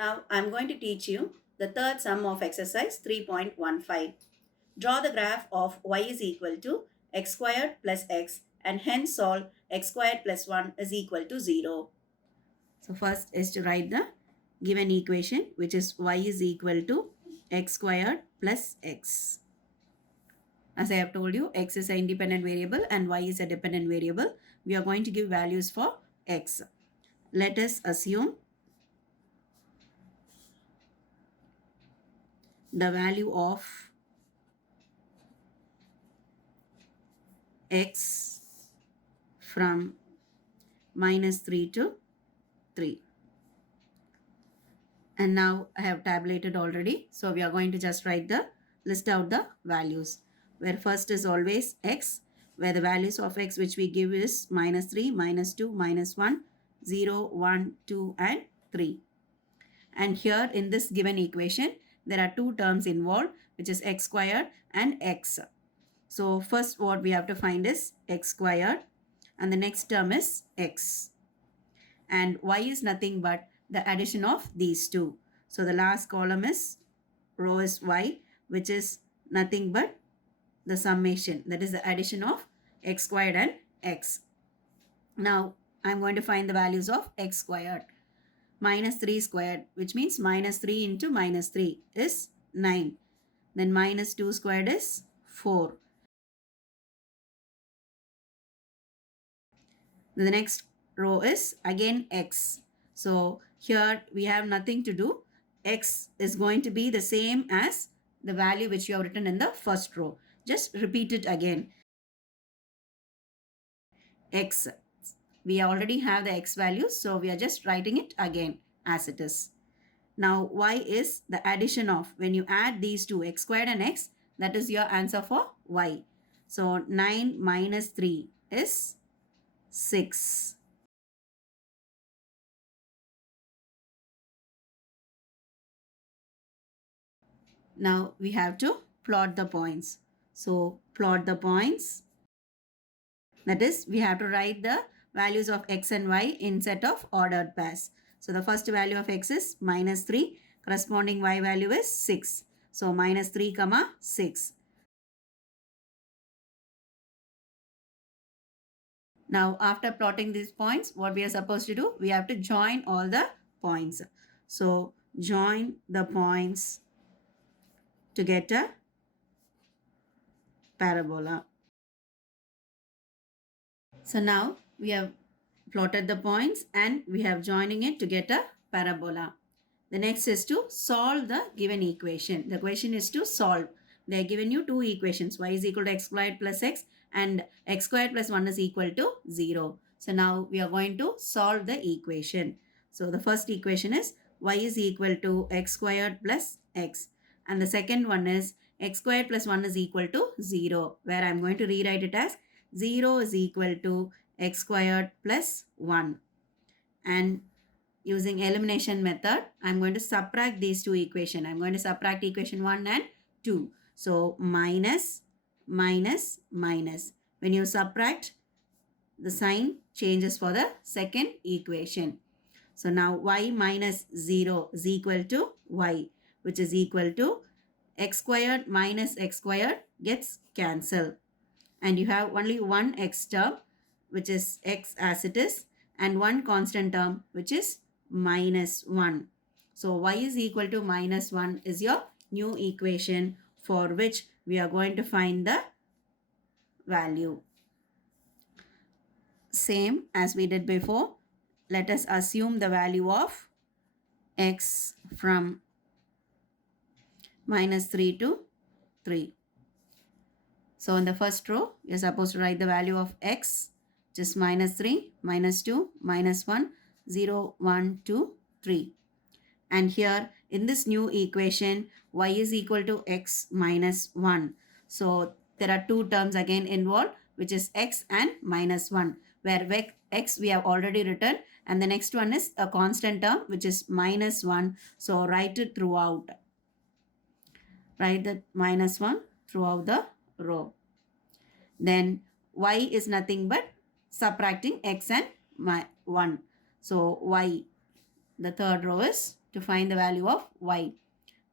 Now I'm going to teach you the third sum of exercise 3.15. Draw the graph of y is equal to x squared plus x and hence solve x squared plus 1 is equal to 0. So first is to write the given equation, which is y is equal to x squared plus x. As I have told you, x is an independent variable and y is a dependent variable. We are going to give values for x. Let us assume the value of x from minus 3 to 3. And now I have tabulated already. So we are going to just list out the values, where first is always x, where the values of x which we give is minus 3, minus 2, minus 1, 0, 1, 2 and 3. And here in this given equation, there are two terms involved, which is x squared and x. So first what we have to find is x squared and the next term is x. And y is nothing but the addition of these two. So the last column is row is y, which is nothing but the summation, that is the addition of x squared and x. Now I'm going to find the values of x squared. Minus 3 squared, which means minus 3 into minus 3 is 9. Then minus 2 squared is 4. The next row is again x. So here we have nothing to do. X is going to be the same as the value which you have written in the first row. Just repeat it again. X. We already have the x values, so we are just writing it again as it is. Now y is the addition of, when you add these two, x squared and x, that is your answer for y. So 9 minus 3 is 6. Now we have to plot the points. So plot the points. That is, we have to write the values of x and y in set of ordered pairs. So the first value of x is minus 3. Corresponding y value is 6. So minus 3 comma 6. Now after plotting these points, what we are supposed to do? We have to join all the points. So join the points to get a parabola. So now we have plotted the points and we have joining it to get a parabola. The next is to solve the given equation. The question is to solve. They are given you two equations. Y is equal to x squared plus x and x squared plus 1 is equal to 0. So now we are going to solve the equation. So the first equation is y is equal to x squared plus x. And the second one is x squared plus 1 is equal to 0, where I am going to rewrite it as 0 is equal to x squared plus 1. And using elimination method, I'm going to subtract these two equations. I'm going to subtract equation 1 and 2. So minus, minus, minus. When you subtract, the sign changes for the second equation. So now y minus 0 is equal to y, which is equal to x squared minus x squared gets cancelled. And you have only one x term, which is x as it is, and one constant term, which is minus 1. So y is equal to minus 1 is your new equation for which we are going to find the value. Same as we did before, let us assume the value of x from minus 3 to 3. So in the first row, we are supposed to write the value of x, which is minus 3, minus 2, minus 1, 0, 1, 2, 3. And here in this new equation, y is equal to x minus 1. So there are two terms again involved, which is x and minus 1, where x we have already written and the next one is a constant term, which is minus 1. So write it throughout. Write the minus 1 throughout the row. Then y is nothing but subtracting x and 1. So y, the third row is to find the value of y,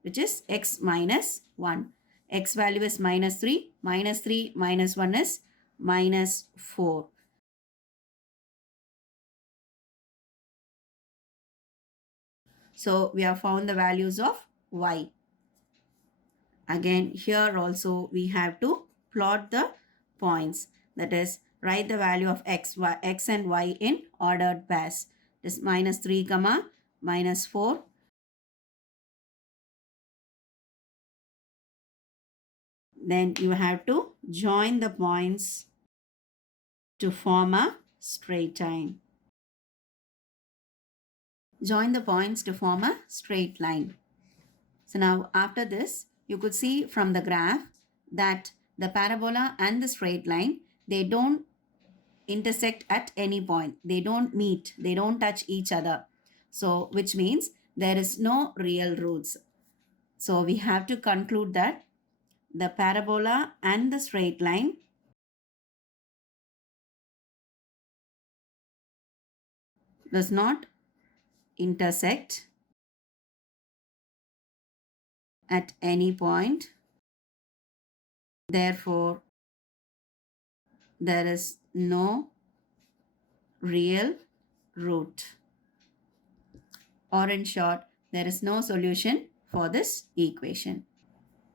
which is x minus 1. X value is minus 3. Minus 3 minus 1 is minus 4. So we have found the values of y. Again, here also we have to plot the points. That is, write the value of x and y in ordered pairs. This minus 3 comma minus 4. Then you have to join the points to form a straight line. Join the points to form a straight line. So now after this, you could see from the graph that the parabola and the straight line, they don't intersect at any point. They don't meet. They don't touch each other. So which means there is no real roots. So we have to conclude that the parabola and the straight line does not intersect at any point. Therefore, there is no real root. Or in short, there is no solution for this equation.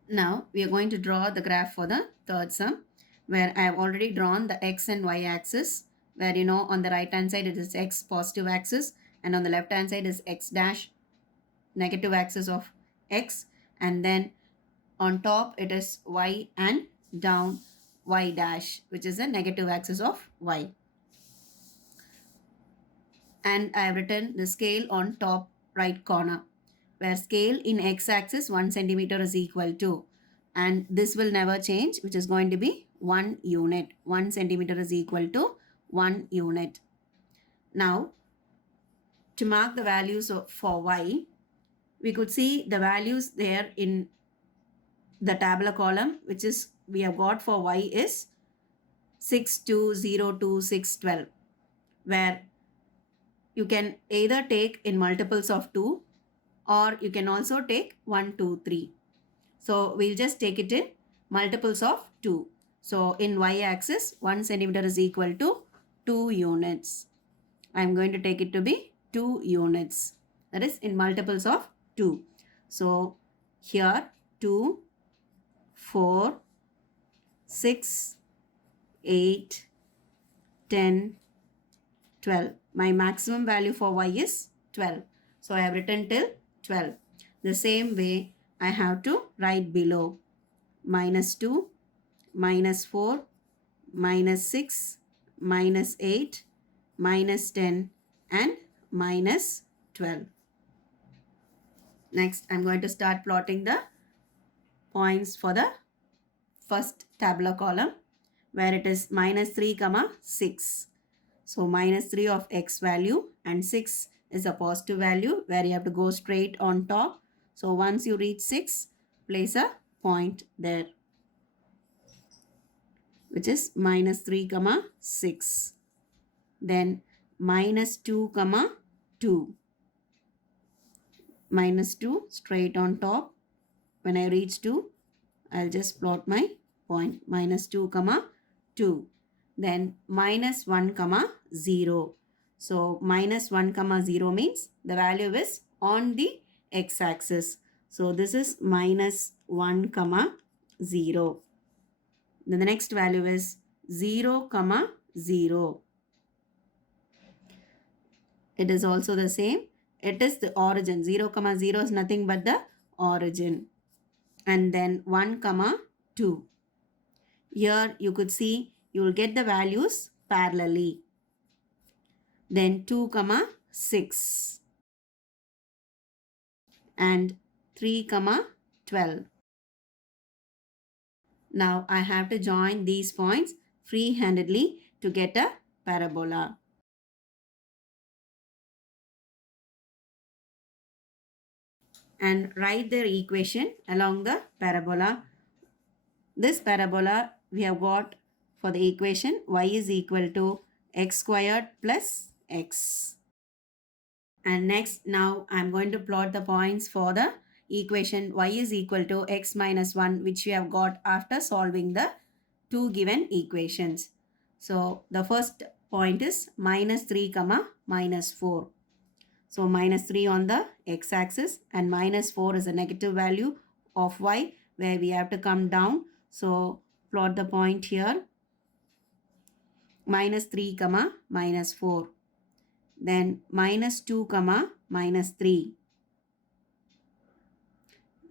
Now, we are going to draw the graph for the third sum, where I have already drawn the x and y axis, where on the right hand side it is x positive axis, and on the left hand side is x dash negative axis of x, and then on top it is y, and down y dash, which is a negative axis of y. And I have written the scale on top right corner, where scale in x-axis 1 centimeter is equal to, and this will never change, which is going to be 1 unit. 1 centimeter is equal to 1 unit. Now, to mark the values for y, we could see the values there in the tabular column, which is we have got for y is 6, 2, 0, 2, 6, 12, where you can either take in multiples of 2, or you can also take 1, 2, 3. So we'll just take it in multiples of 2. So in y-axis, 1 centimeter is equal to 2 units. I'm going to take it to be 2 units. That is in multiples of 2. So here 2, 4, 6, 8, 10, 12. My maximum value for y is 12. So I have written till 12. The same way I have to write below minus 2, minus 4, minus 6, minus 8, minus 10, and minus 12. Next, I'm going to start plotting the points for the first tabular column, where it is minus 3, 6. So minus 3 of x value, and 6 is a positive value where you have to go straight on top. So once you reach 6, place a point there, which is minus 3, 6. Then minus 2, 2. Minus 2 straight on top. When I reach 2, I'll just plot my point. Minus 2, 2. Then minus 1, 0. So minus 1, 0 means the value is on the x-axis. So this is minus 1, 0. Then the next value is 0, 0. It is also the same. It is the origin. 0, 0 is nothing but the origin. And then 1, 2. Here you could see you will get the values parallelly. Then 2, 6. And 3, 12. Now I have to join these points free-handedly to get a parabola. And write their equation along the parabola. This parabola we have got for the equation y is equal to x squared plus x. And next, now I'm going to plot the points for the equation y is equal to x minus 1, which we have got after solving the two given equations. So the first point is minus 3 comma minus 4. So minus 3 on the x-axis and minus 4 is a negative value of y where we have to come down. So plot the point here, minus 3 comma minus 4. Then minus 2 comma minus 3.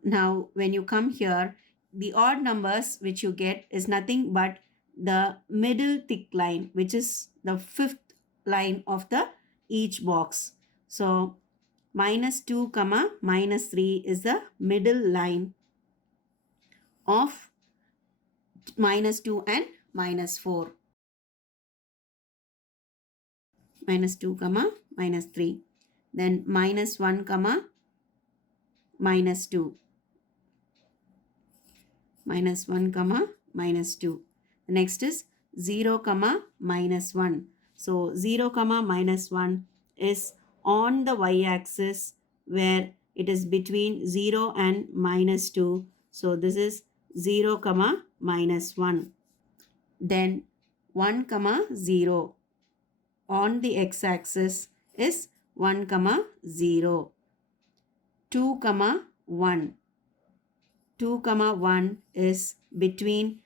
Now when you come here, the odd numbers which you get is nothing but the middle thick line, which is the fifth line of the each box. So minus 2 comma minus 3 is the middle line of minus 2 and minus 4. Minus 2 comma minus 3. Then minus 1 comma minus 2. Minus 1 comma minus 2. The next is 0 comma minus 1. So 0 comma minus 1 is on the y-axis where it is between 0 and minus 2. So this is 0 comma minus 1. Then 1 comma 0 on the x-axis is 1 comma 0. 2 comma 1. 2 comma 1 is between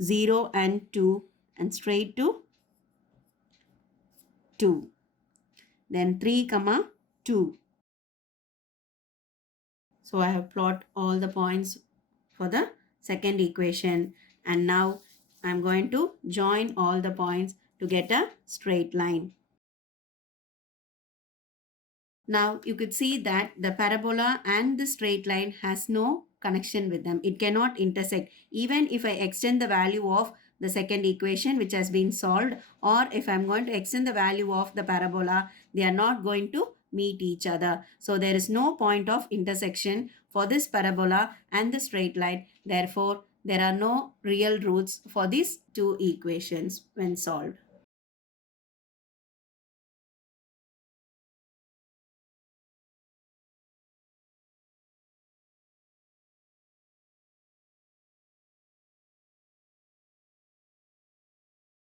0 and 2 and straight to 2. Then 3 comma 2. So I have plot all the points for the second equation, and now I'm going to join all the points to get a straight line. Now you could see that the parabola and the straight line has no connection with them. It cannot intersect. Even if I extend the value of the second equation which has been solved, or if I'm going to extend the value of the parabola, they are not going to meet each other. So there is no point of intersection for this parabola and the straight line. Therefore, there are no real roots for these two equations when solved.